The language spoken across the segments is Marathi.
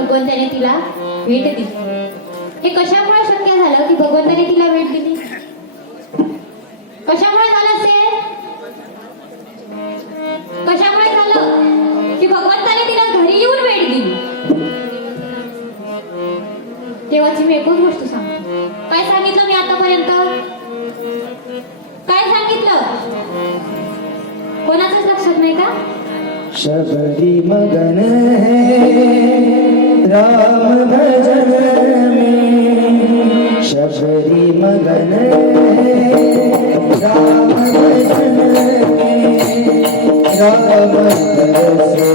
भगवंताने तिला भेट दिली। हे कशामुळे शक्य झालं की भगवंताने तिला भेट दिली? कशामुळे झालं असेल? कशामुळे झालं की भगवंताने तिला घरी येऊन भेट दिली? तेव्हाची मी एकच गोष्ट सांगतो। काय सांगितलं मी आतापर्यंत? काय सांगितलं? कोणाचंच लक्षात नाही का? शबरी मगन है राम भजन में, शबरी मगन है राम भजन में, राम बरसे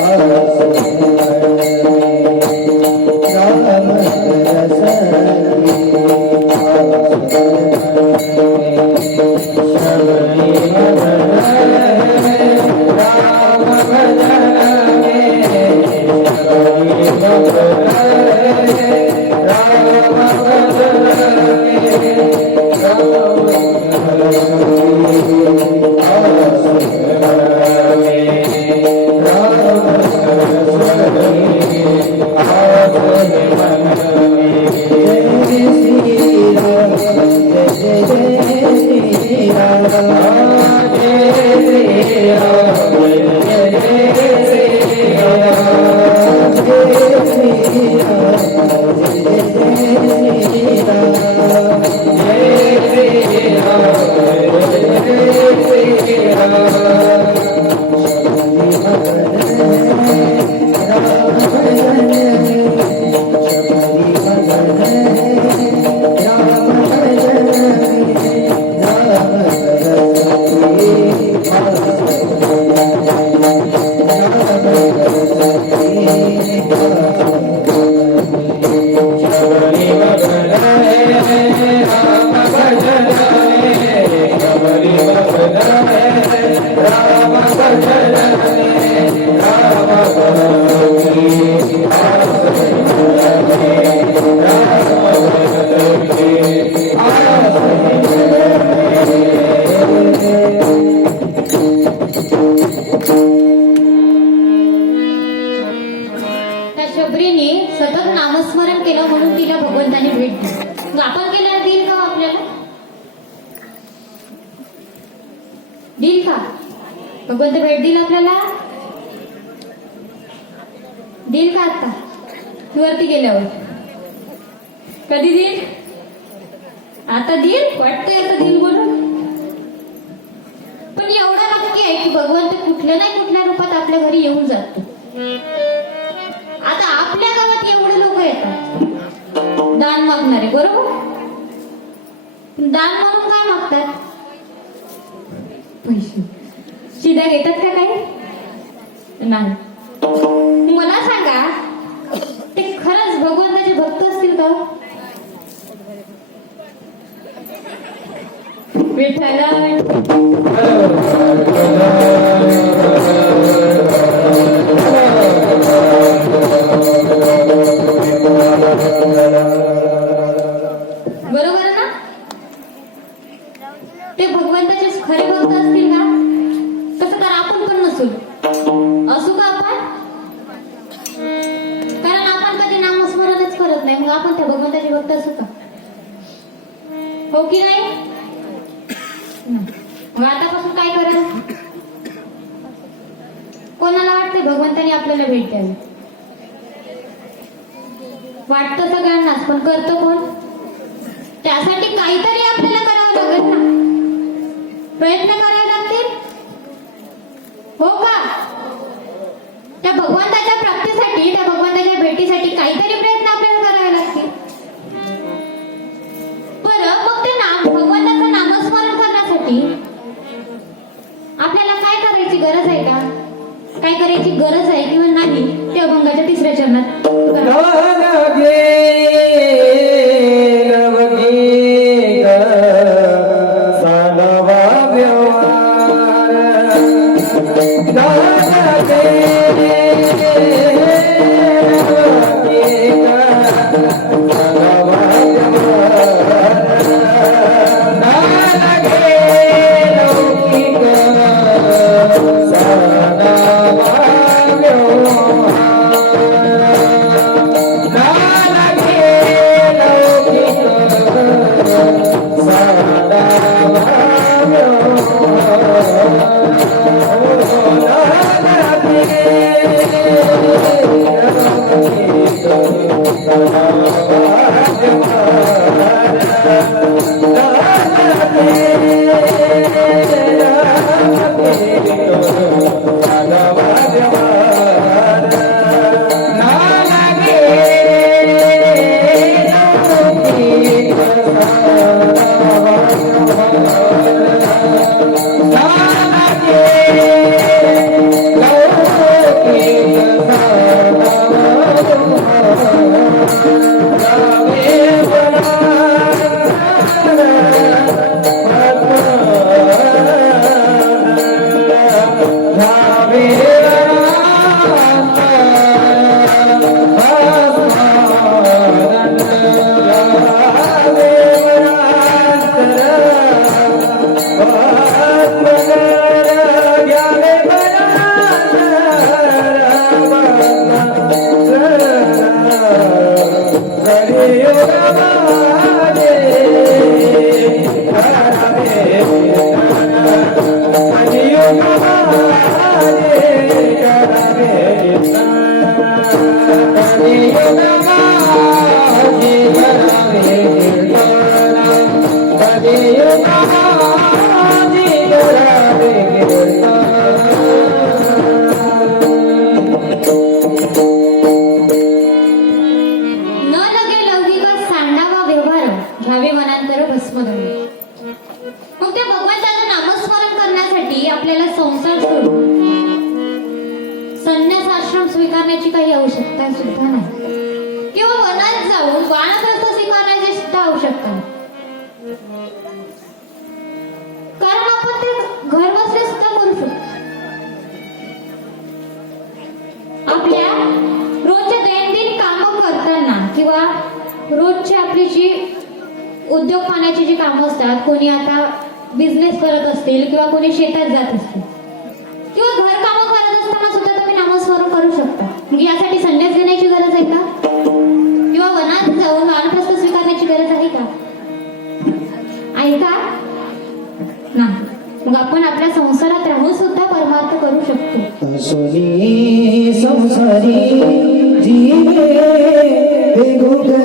आस मन में, राम बरसे आस मन में, शबरी मगन शबरीने सतत नामस्मरण केलं म्हणून तिला भगवंताने भेट दिली। आपण केलं देईल का आपल्याला? देईल का? भगवंत भेट देईल आपल्याला? देईल का? आता वरती गेल्यावर कधी देईल? आता देईल वाटतंय, आता देईल बोलून। पण एवढं नक्की आहे की भगवंत कुठल्या नाही कुठल्या रूपात आपल्या घरी येऊन जातो। आता आपल्या गावात एवढे लोक येतात दान मागणारे, बरोबर? दान म्हणून काय मागतात? पैसे सीधा घेतात का काही? नाही। मला सांगा, ते खरंच भगवंताचे भक्त असतील का? विठ्ठला बरोबर ना? ते भगवंताचे खरे भक्त मग आपण त्या भगवंताचे भक्त असू का? हो की नाही? मग आतापासून काय करा? कोणाला वाटते भगवंतानी आपल्याला भेट द्यावी? वाटतं सगळ्यांनाच, पण करतो कोण? त्यासाठी काहीतरी आपल्याला करावं लागेल ना, प्रयत्न करावे लागतील. हो का? त्या भगवंताच्या प्राप्तीसाठी, त्या भगवंताच्या भेटीसाठी काहीतरी प्रयत्न आपल्याला करावे लागतील. बरं, मग ते नाम, भगवंताचं नामस्मरण करण्यासाठी आपल्याला काय करायची गरज आहे का? काय करायची गरज आहे किंवा नाही, ते अभंगाच्या 3ऱ्या चरणात स्वीकारण्याची काही आवश्यकता सुद्धा नाही, किंवा वनात जाऊन वानप्रस्थ स्वीकारण्याची सुद्धा आवश्यकता नाही. कारण आपण ते घर बसल्या सुद्धा करू शकतो. आपल्या रोजच्या दैनंदिन कामं करताना किंवा रोजची आपली जी उद्योग पाण्याची जी कामं असतात, कोणी आता बिझनेस करत असतील किंवा कोणी शेतात जात असतील किंवा घर कामं करत असताना सुद्धा तुम्ही नामस्मरण करू शकता. मग यासाठी संन्यास घेण्याची गरज आहे का? किंवा वनात जाऊन वानप्रस्थ स्वीकारण्याची गरज आहे का? आहे का? नाही. मग आपण आपल्या संसारात राहून सुद्धा परमार्थ करू शकतो. सोनी संसारी जीवे बेगुगरी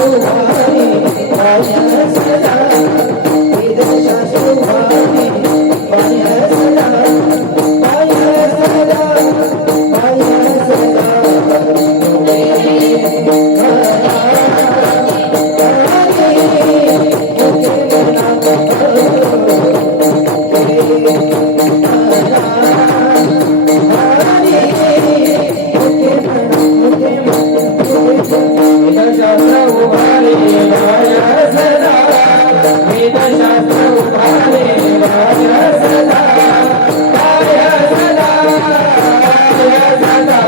उभारे पाया सदा वेदशास्त्र उभारे पाया सदा पाया सदा पाया सदा वेदशास्त्र उभारे पाया सदा वेदशास्त्र उभारे पाया सदा पाया सदा पाया सदा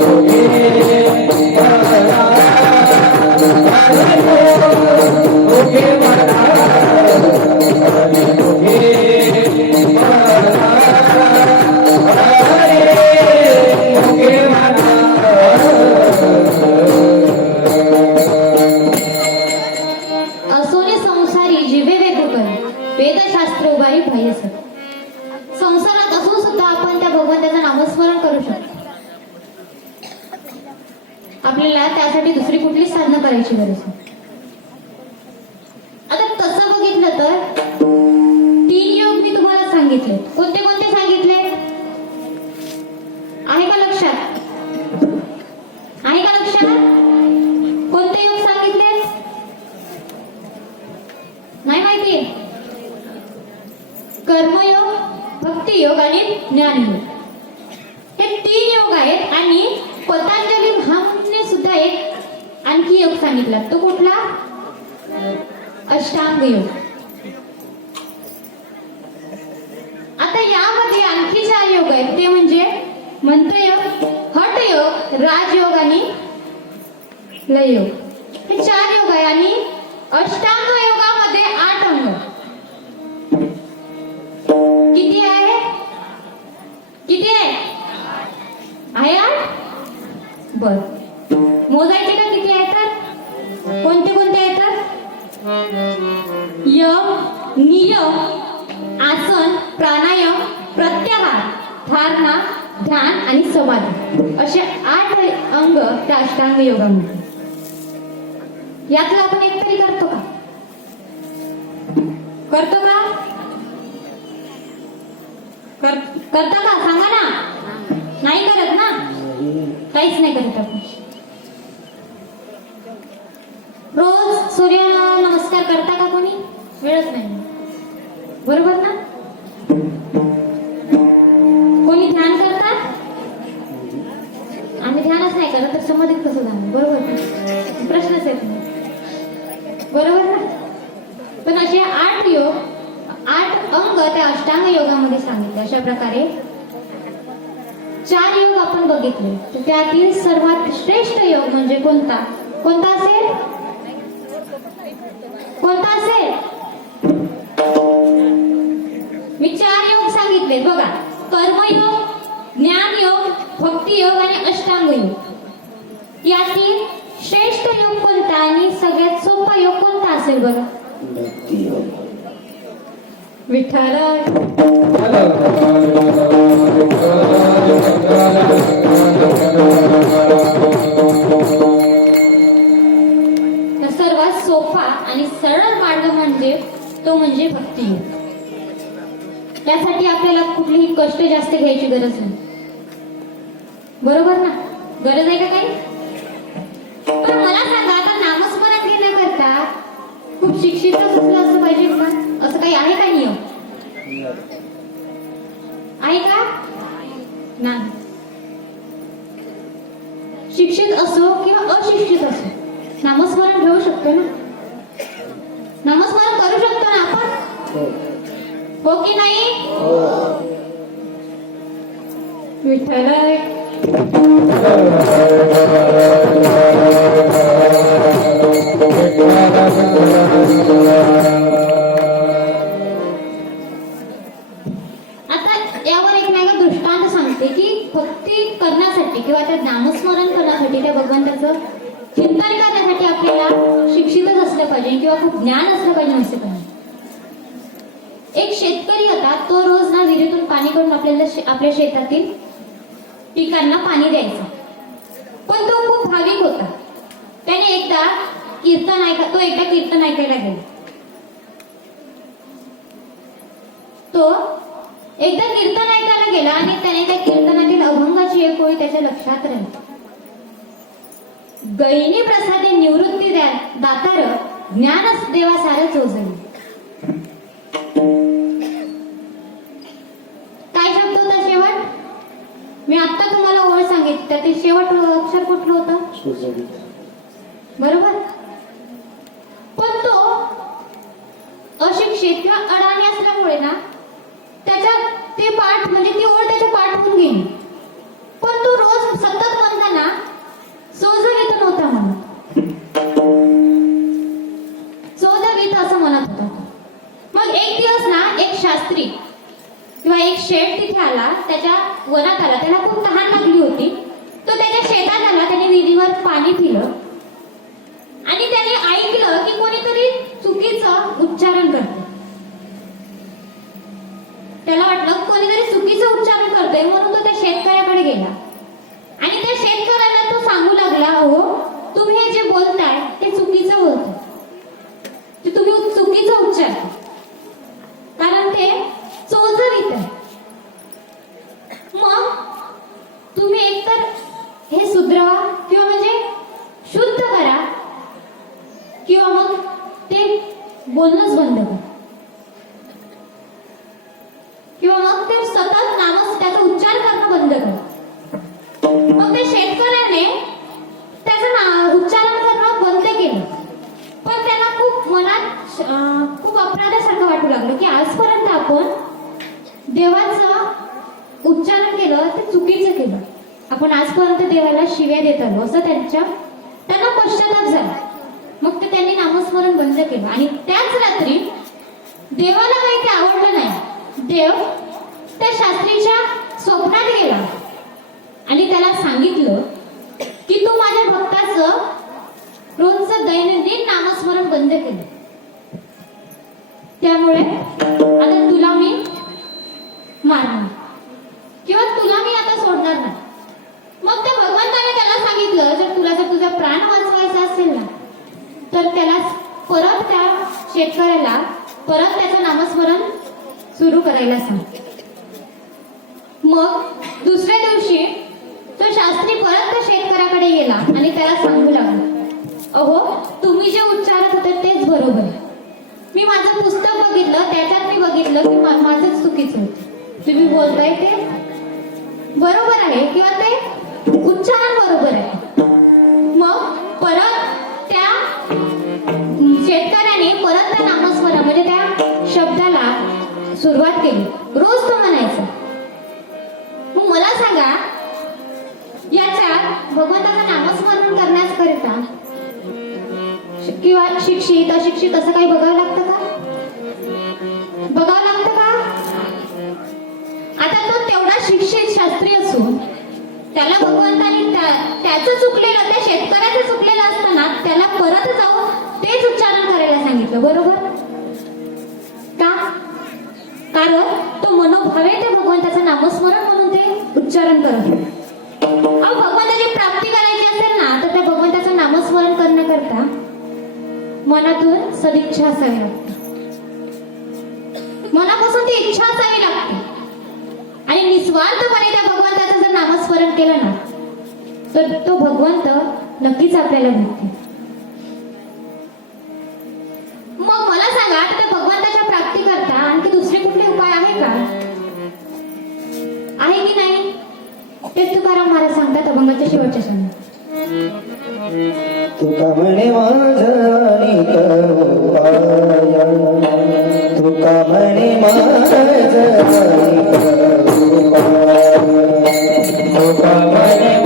योगे योगे मना योगे योगे मना असोने संसारी जीवे वेगुकर वेदशास्त्र उभारी भयस. संसारात असून सुद्धा आपण त्या भगवंताचं नामस्मरण करू शकतो. आपल्याला त्यासाठी दुसरी कुठली साधना करायची गरज नाही. आता तसं बघितलं तर 3 योग मी तुम्हाला सांगितले. कोणते कोणते सांगितले आहे का लक्षात? आहे का लक्षात? कोणते योग सांगितले? नाही माहिती? कर्मयोग, भक्तियोग आणि ज्ञानयोग हे 3 योग आहेत. आणि पतंजली महामुनीने सुद्धा एक आणखी योग सांगितला. तो कुठला? अष्टांग योग. आता यामध्ये आणखी 4 योग आहेत. ते म्हणजे मंत्रयोग, हठयोग, राजयोग आणि लययोग. हे 4 योग आहे. आणि अष्टांग योगामध्ये 8 अंग. किती आहे? किती आहे? आहे 8? बर, मोजायचे का किती आहेत? तर कोणते कोणते आहेत? यम, नियम, आसन, प्राणायाम, प्रत्याहार, धारणा, ध्यान आणि समाधी असे 8 अंग त्या अष्टांग योगामध्ये. यातला आपण एक तरी करतो का? करतो का? करता का? सांगा ना. नाही करत ना? काहीच नाही करत आपण. रोज सूर्य नमस्कार करता का कोणी? वेळच नाही. बरोबर ना? कोणी ध्यान करतात? आम्ही ध्यानच नाही करत तर समाधीत कसं जाणार? बरोबर, प्रश्नच येत नाही. बरोबर ना? पण असे 8 योग, 8 अंग त्या अष्टांग योगामध्ये सांगितले. अशा प्रकारे 4 योग आपण बघितले. तर त्यातील सर्वात श्रेष्ठ योग म्हणजे कोणता? कोणता असेल? कोणता असेल? मी 4 योग सांगितले बघा. कर्मयोग, ज्ञानयोग, भक्तियोग आणि अष्टांग योग. यातील श्रेष्ठ योग कोणता आणि सगळ्यात सोपा योग कोणता असेल बघा? विठ्ठल. सर्वात सोपा आणि सरळ मार्ग म्हणजे भक्ती. त्यासाठी आपल्याला कुठलीही कष्ट जास्त घ्यायची गरज नाही. बरोबर ना? गरज आहे का काही? पण मला सांगा, आता नामस्मरण घेण्याकरता खूप शिक्षित असलं पाहिजे का? असं काही आहे का नियम? आहे का? नाही. शिक्षित असो किंवा अशिक्षित असो नामस्मरण घेऊ शकतो ना? नामस्मरण करू शकतो ना आपण? हो की नाही? विठ्ठल. आता यावर एक नाही का दृष्टांत सांगते की भक्ती करण्यासाठी किंवा त्या नामस्मरण करण्यासाठी त्या भगवंताचं चिंतन करण्यासाठी आपल्याला शिक्षितच असलं पाहिजे किंवा खूप ज्ञान असलं पाहिजे नसतं पाहिजे. एक शेतकरी होता. तो रोज ना विहिरीतून पाणी काढून आपल्या शेतातील पिकांना पाणी द्यायचा. पण तो खूप भाविक होता. त्याने एकदा कीर्तन तो एकदा कीर्तन ऐकायला गेला. तो एकदा कीर्तन ऐकायला गेला आणि त्याने त्या कीर्तनातील अभंगाची एक ओळी त्याच्या लक्षात राहिली. गैनी प्रसादे निवृत्ती द्या दातार ज्ञानच देवा सारं चोजली. काय शब्द होता शेवट? मी आता तुम्हाला ओळ सांगितली, त्यातील शेवट अक्षर कुठलं होतं? बरोबर. पण तो अशिक्षित किंवा अडाणी असल्यामुळे ना त्याच्या ते पाठ म्हणजे ती ओळ त्याच्या पाठ होऊन गेली. पण तो रोज सतत म्हणताना सोजवित नव्हता म्हणत, सोजवित असं म्हणत होता. मग एक दिवस ना एक शास्त्री किंवा एक शेठ तिथे आला, त्याच्या वनात आला. त्याला खूप तहान लागली होती. तो त्याच्या शेतात आला, त्याने विहिरीवर पाणी पिलं आणि त्याने ऐकलं की कोणीतरी चुकीचं उच्चारण करते. त्याला वाटलं कोणीतरी चुकीचं उच्चारण करतोय, म्हणून तो त्या शेतकऱ्याकडे गेला आणि त्या शेतकऱ्याला तो सांगू लागला, अहो तुम्ही हे जे बोलताय ते चुकीचं बोलताय, ते तुम्ही चुकीचं उच्चार, कारण ते चोजवित आहे. मग तुम्ही एकतर हे सुधरवा किंवा म्हणजे शुद्ध करा किंवा मग ते बोलणंच बंद करा किंवा मग ते सतत त्याचा उच्चार करणं बंद करा. मग ते शेतकऱ्याने त्याचं उच्चारण करणं बंद केलं. पण त्यांना खूप मनात खूप अपराधासारखं वाटू लागलं की आजपर्यंत आपण देवाचं उच्चारण केलं ते चुकीचं केलं, आपण आजपर्यंत देवाला शिव्या देत आलो, असं त्यांना पश्चाताप झाला. मग ते त्यांनी नामस्मरण बंद केलं आणि त्याच रात्री देवाला काही ते आवडलं नाही. देव त्या शास्त्रीच्या स्वप्नात गेला आणि त्याला सांगितलं की तू माझ्या भक्ताचं रोजचं दैनंदिन नामस्मरण बंद केलं, त्यामुळे आता तुला मी मारणार किंवा तुला मी आता सोडणार नाही. मग त्या भगवंताने त्याला सांगितलं, जर तुझा प्राण वाचवायचा असेल ना तर त्याला परत त्या शेतकऱ्याला परत त्याचं नामस्मरण सुरू करायला सांग. मग दुसऱ्या दिवशी तो शास्त्री परत त्या शेतकऱ्याकडे गेला आणि त्याला सांगू लागला, अहो तुम्ही जे उच्चारत होते तेच बरोबर आहे. मी माझं पुस्तक बघितलं, त्याच्यात मी बघितलं की माझंच चुकीचं होतं. तुम्ही बोलताय ते बरोबर आहे किंवा ते उच्चारण बरोबर आहे. मग परत त्या शेतकऱ्याने परत त्या नामस्मरण म्हणजे त्या शब्दाला सुरुवात केली. रोज तो म्हणायचा. मग मला सांगा, याच्यात भगवंताचं नामस्मरण करण्याकरिता किंवा शिक्षित अशिक्षित असं काही बघावं लागतं का? बघावं लागतं का? आता तो तेवढा शिक्षित शास्त्री असून त्याला भगवंताने त्याचं चुकलेलं, त्या शेतकऱ्याचं चुकलेलं असताना त्याला परत जाऊन तेच उच्चारण करायला सांगितलं. बरोबर का? कारण तो मनोभावे त्या भगवंताचं नामस्मरण म्हणून ते उच्चारण करत. भगवंताची प्राप्ती करायची असेल ना तर त्या भगवंताचं नामस्मरण करण्याकरता मनातून सदिच्छा असावी लागते, मनापासून ती इच्छा असावी लागते आणि निस्वार्थपणे त्या भगवंताचं जर नामस्मरण केलं ना तर तो भगवंत नक्कीच आपल्याला भेटते. मग मला सांगा, त्या भगवंताच्या प्राप्ती करता आणखी दुसरे कुठले उपाय आहे का? आहे की नाही? तेच तुकाराम महाराज सांगतात अभंगाच्या शेवटच्या शब्दात. तुका म्हणे माझा तुका म्हणे माझा तुका म्हणे माझा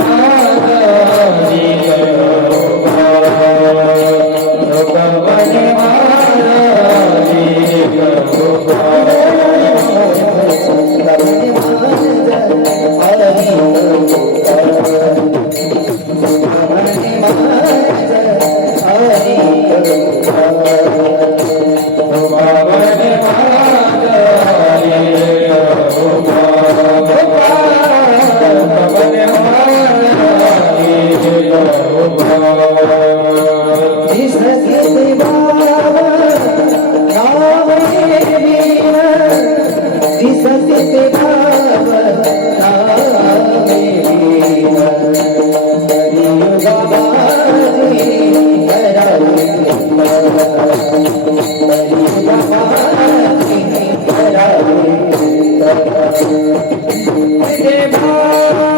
दिसते भाव नावे वीण दिसते भाव नावे वीण कलियुगाबाजी करावी कलियुगाबाजी करावी जय भाव